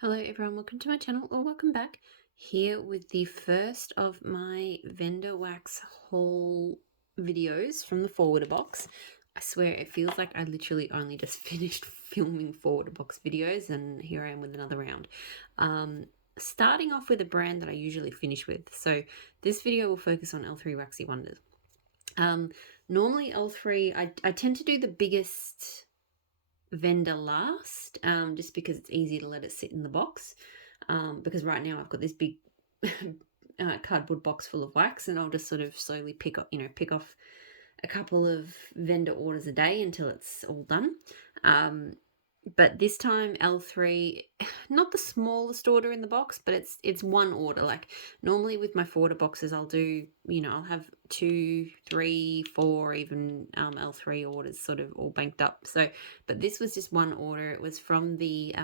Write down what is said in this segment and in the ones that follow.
Hello everyone, welcome to my channel or welcome back. Here with the first of my vendor wax haul videos from the forwarder box. I swear it feels like I literally only just finished filming forwarder box videos and here I am with another round. Starting off with a brand that I usually finish with. So this video will focus on L3 Waxy Wonders. Normally L3, I tend to do the biggest vendor last, just because it's easy to let it sit in the box, because right now I've got this big cardboard box full of wax and I'll just sort of slowly pick off a couple of vendor orders a day until it's all done. But this time L3, not the smallest order in the box, but it's one order. Like normally with my forwarder boxes, I'll do, I'll have 2, 3, 4, even L3 orders sort of all banked up. So, but this was just one order. It was from the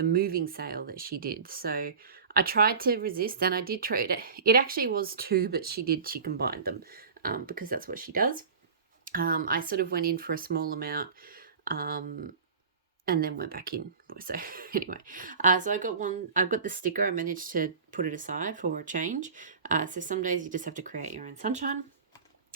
moving sale that she did. So I tried to resist and I did try it. It actually was 2, but she combined them because that's what she does. I sort of went in for a small amount and then went back in. So anyway, so I've got the sticker. I managed to put it aside for a change. So some days you just have to create your own sunshine.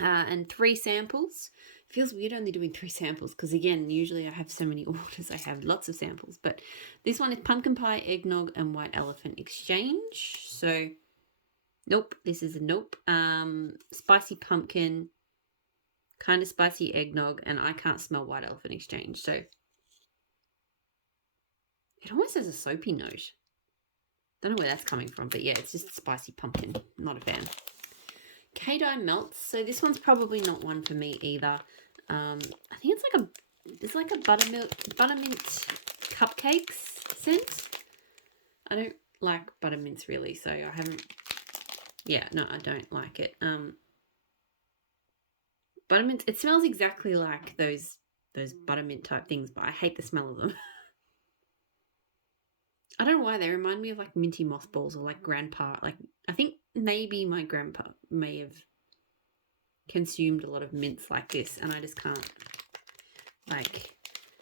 And 3 samples. Feels weird only doing 3 samples because again, usually I have so many orders, I have lots of samples. But this one is pumpkin pie, eggnog, and white elephant exchange. So nope, this is a nope. Spicy pumpkin, kind of spicy eggnog, and I can't smell white elephant exchange. So it almost has a soapy note. Don't know where that's coming from, but yeah, it's just spicy pumpkin. Not a fan. K-dye melts. So this one's probably not one for me either. I think it's like a buttermint cupcakes scent. I don't like buttermints really, so I haven't. Yeah, no, I don't like it. Buttermint. It smells exactly like those buttermint type things, but I hate the smell of them. I don't know why they remind me of like minty mothballs or like grandpa. Like I think maybe my grandpa may have consumed a lot of mints like this, and I just can't. Like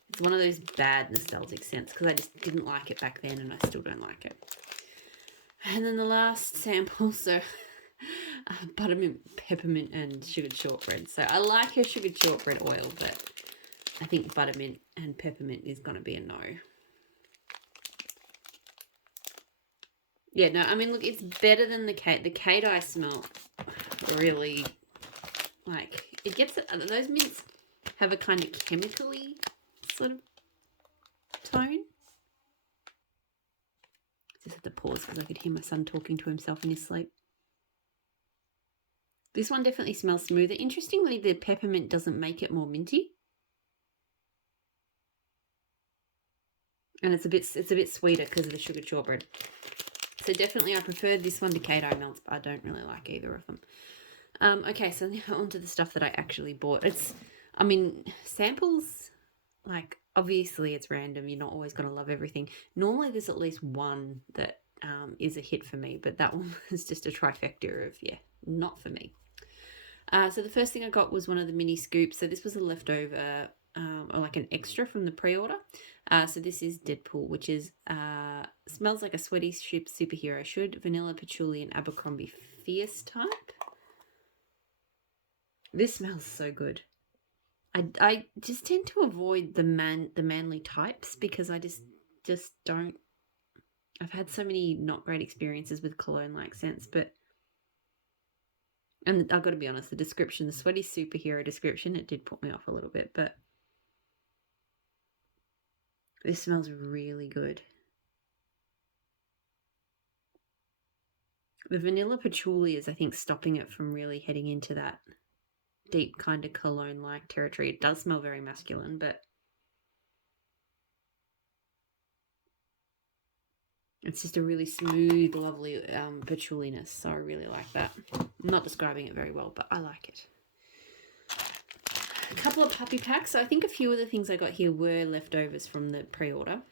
it's one of those bad nostalgic scents because I just didn't like it back then, and I still don't like it. And then the last sample, so buttermint, peppermint, and sugared shortbread. So I like her sugared shortbread oil, but I think buttermint and peppermint is gonna be a no. Yeah, no, I mean, look, it's better than the K-dye smell. Really, like, it gets it. Those mints have a kind of chemically sort of tone. Just have to pause because I could hear my son talking to himself in his sleep. This one definitely smells smoother. Interestingly, the peppermint doesn't make it more minty. And it's a bit sweeter because of the sugared shortbread. So definitely I prefer this one to K-dye melts, but I don't really like either of them. Okay, so now on to the stuff that I actually bought. Samples, like, obviously it's random. You're not always going to love everything. Normally there's at least one that is a hit for me, but that one was just a trifecta of, yeah, not for me. So the first thing I got was one of the mini scoops. So this was a leftover, or like an extra from the pre-order. So this is Deadpool, which is smells like a sweaty ship superhero should. Vanilla, patchouli, and Abercrombie fierce type. This smells so good. I just tend to avoid the manly types because I just don't. I've had so many not great experiences with cologne-like scents, and I've got to be honest, the description, the sweaty superhero description, it did put me off a little bit, but this smells really good. The vanilla patchouli is, I think, stopping it from really heading into that deep kind of cologne-like territory. It does smell very masculine, but it's just a really smooth, lovely patchouliness. So I really like that. I'm not describing it very well, but I like it. A couple of puppy packs. So I think a few of the things I got here were leftovers from the pre-order.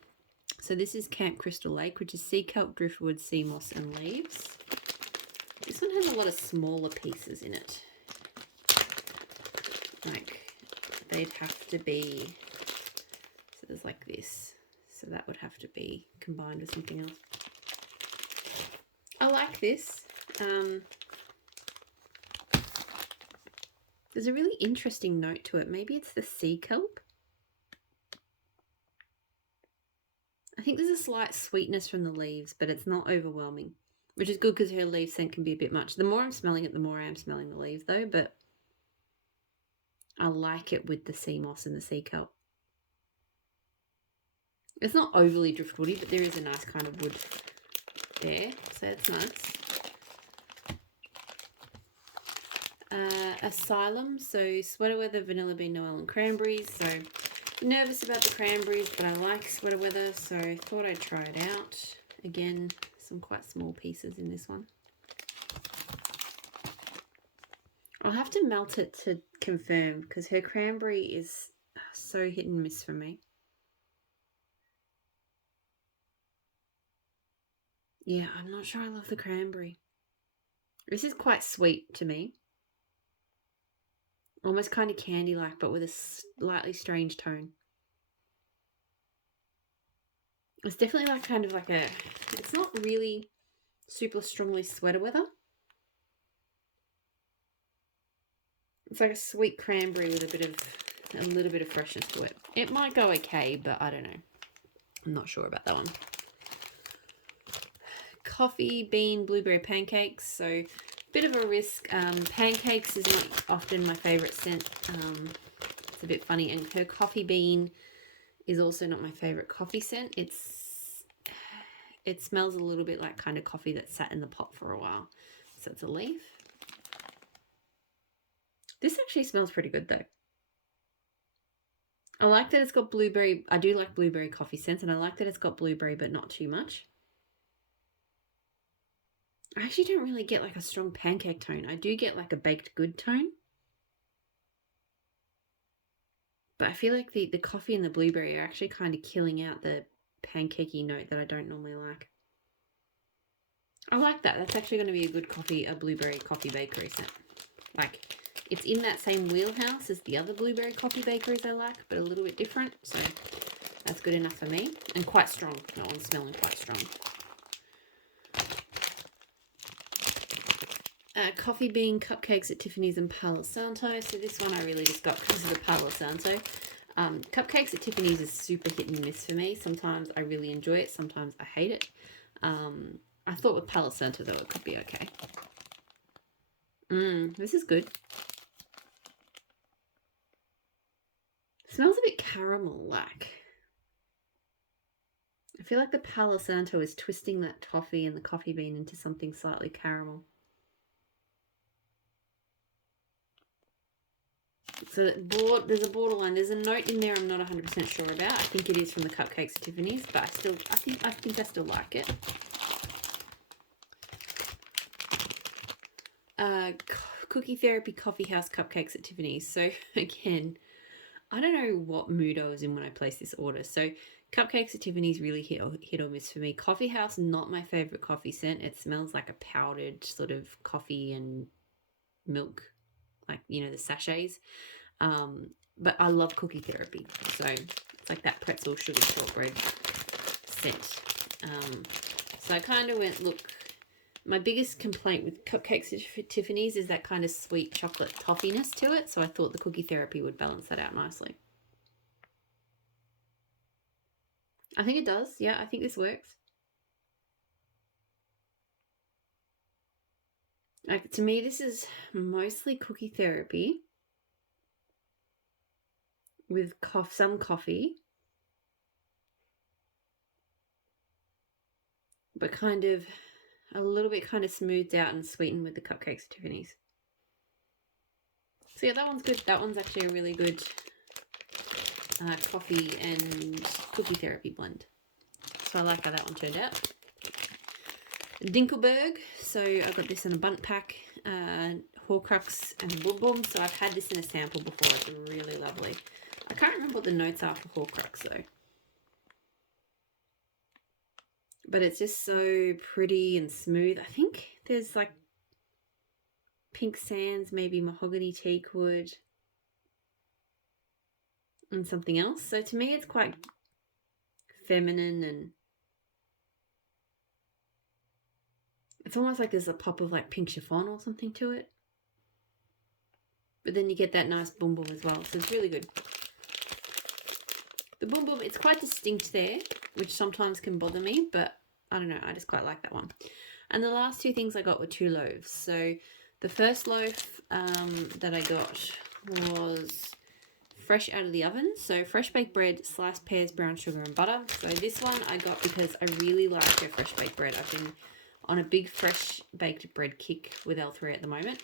So this is Camp Crystal Lake, which is sea kelp, driftwood, sea moss, and leaves. This one has a lot of smaller pieces in it. Like, they'd have to be, so there's like this. So that would have to be combined with something else. I like this. There's a really interesting note to it. Maybe it's the sea kelp. I think there's a slight sweetness from the leaves, but it's not overwhelming, which is good because her leaf scent can be a bit much. The more I'm smelling it, the more I am smelling the leaves though, but I like it with the sea moss and the sea kelp. It's not overly driftwoody, but there is a nice kind of wood there, so it's nice. Asylum, so Sweater Weather, Vanilla Bean, Noel and Cranberries. So nervous about the cranberries, but I like Sweater Weather, so thought I'd try it out. Again, some quite small pieces in this one. I'll have to melt it to confirm because her cranberry is so hit and miss for me. Yeah, I'm not sure I love the cranberry. This is quite sweet to me. Almost kind of candy-like, but with a slightly strange tone. It's definitely like kind of like a, it's not really super strongly Sweater Weather. It's like a sweet cranberry with a little bit of freshness to it. It might go okay, but I don't know. I'm not sure about that one. Coffee Bean Blueberry Pancakes. So bit of a risk. Pancakes is not often my favourite scent. It's a bit funny. And her Coffee Bean is also not my favourite coffee scent. It smells a little bit like kind of coffee that sat in the pot for a while. So it's a leaf. This actually smells pretty good though. I like that it's got blueberry. I do like blueberry coffee scents, and I like that it's got blueberry, but not too much. I actually don't really get like a strong pancake tone. I do get like a baked good tone. But I feel like the coffee and the blueberry are actually kind of killing out the pancakey note that I don't normally like. I like that. That's actually going to be a good a blueberry coffee bakery scent. Like, it's in that same wheelhouse as the other blueberry coffee bakeries I like, but a little bit different. So that's good enough for me. And quite strong. That one's smelling quite strong. Coffee Bean Cupcakes at Tiffany's and Palo Santo. So this one I really just got because of the Palo Santo. Cupcakes at Tiffany's is super hit and miss for me. Sometimes I really enjoy it. Sometimes I hate it. I thought with Palo Santo though it could be okay. This is good. Smells a bit caramel-like. I feel like the Palo Santo is twisting that toffee and the coffee bean into something slightly caramel. So there's a borderline. There's a note in there I'm not 100% sure about. I think it is from the Cupcakes at Tiffany's, but I think I still like it. Cookie Therapy Coffee House Cupcakes at Tiffany's. So again, I don't know what mood I was in when I placed this order. So Cupcakes at Tiffany's really hit or miss for me. Coffee House, not my favorite coffee scent. It smells like a powdered sort of coffee and milk, like, you know, the sachets. But I love Cookie Therapy. So it's like that pretzel sugar shortbread scent. So I kind of went, look, my biggest complaint with Cupcakes at Tiffany's is that kind of sweet chocolate toffiness to it. So I thought the Cookie Therapy would balance that out nicely. I think it does. Yeah, I think this works. Like, to me, this is mostly Cookie Therapy with some coffee, but kind of a little bit kind of smoothed out and sweetened with the Cupcakes at Tiffany's. So yeah, that one's good. That one's actually a really good coffee and Cookie Therapy blend. So I like how that one turned out. Dinkelberg. So I got this in a bundt pack. Horcrux and Boom Boom. So I've had this in a sample before. It's really lovely. I can't remember what the notes are for Horcrux though. But it's just so pretty and smooth. I think there's like pink sands, maybe mahogany teakwood, and something else. So to me, it's quite feminine, and it's almost like there's a pop of like pink chiffon or something to it. But then you get that nice boom boom as well, so it's really good. The boom boom, it's quite distinct there, which sometimes can bother me, but I don't know, I just quite like that one. And the last two things I got were 2 loaves. So the first loaf that I got was fresh out of the oven. So fresh baked bread, sliced pears, brown sugar and butter. So this one I got because I really like their fresh baked bread. I've been on a big fresh baked bread kick with L3 at the moment.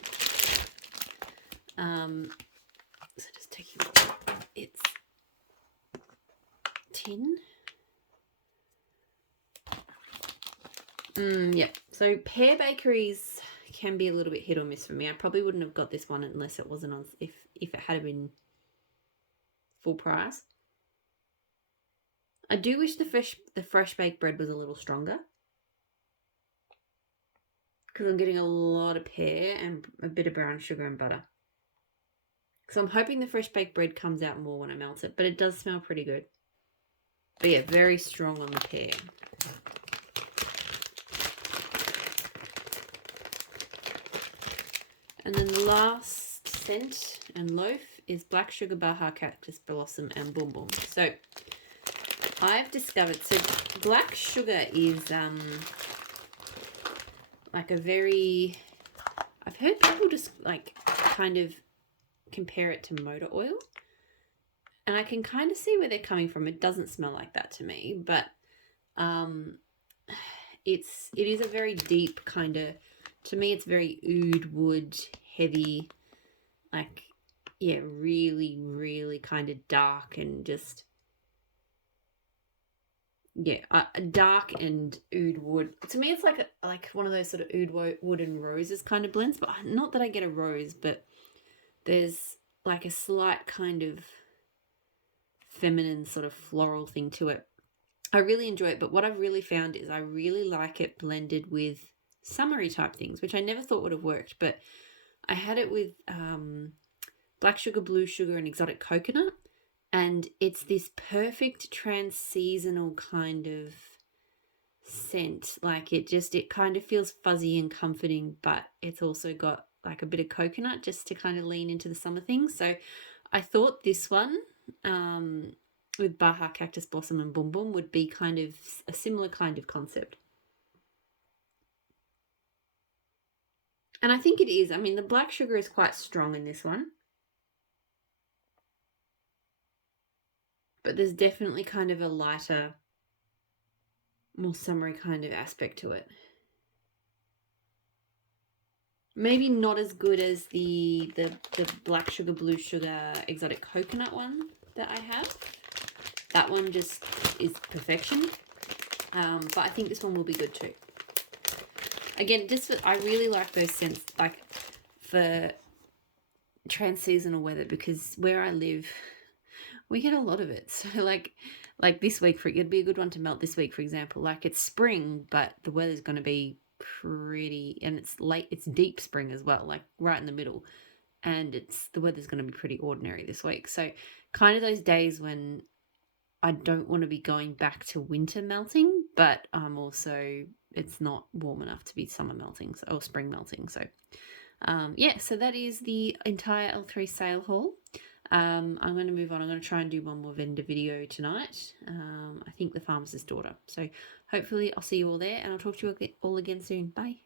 So just taking its tin. Yeah, so pear bakeries can be a little bit hit or miss for me. I probably wouldn't have got this one unless it wasn't on, if it had been full price. I do wish the fresh baked bread was a little stronger, because I'm getting a lot of pear and a bit of brown sugar and butter. So I'm hoping the fresh baked bread comes out more when I melt it, but it does smell pretty good. But yeah, very strong on the pear. And then the last scent and loaf is black sugar, Baja cactus blossom and boom boom. So I've discovered, so black sugar is like a very, I've heard people just like kind of compare it to motor oil, and I can kind of see where they're coming from. It doesn't smell like that to me, but it is a very deep kind of, to me it's very oud wood, heavy, like, yeah, really, really kind of dark and just, yeah, dark and oud wood. To me it's like one of those sort of oud wood and roses kind of blends, but not that I get a rose, but there's like a slight kind of feminine sort of floral thing to it. I really enjoy it, but what I've really found is I really like it blended with summery type things, which I never thought would have worked, but I had it with black sugar, blue sugar and exotic coconut, and it's this perfect trans-seasonal kind of scent. Like it kind of feels fuzzy and comforting, but it's also got like a bit of coconut just to kind of lean into the summer things. So I thought this one with Baja cactus blossom and boom boom would be kind of a similar kind of concept. And I think it is. I mean, the black sugar is quite strong in this one, but there's definitely kind of a lighter, more summery kind of aspect to it. Maybe not as good as the black sugar, blue sugar, exotic coconut one that I have. That one just is perfection. But I think this one will be good too. Again, I really like those scents, like for trans-seasonal weather, because where I live, we get a lot of it. So like this week, it'd be a good one to melt this week, for example. Like it's spring, but the weather's going to be pretty, and it's deep spring as well, like right in the middle, and the weather's going to be pretty ordinary this week. So kind of those days when I don't want to be going back to winter melting, but also it's not warm enough to be summer melting or spring melting. So yeah, so that is the entire L3 sale haul. I'm going to move on. I'm going to try and do one more vendor video tonight. I think the Pharmacist's Daughter. So hopefully I'll see you all there, and I'll talk to you all again soon. Bye.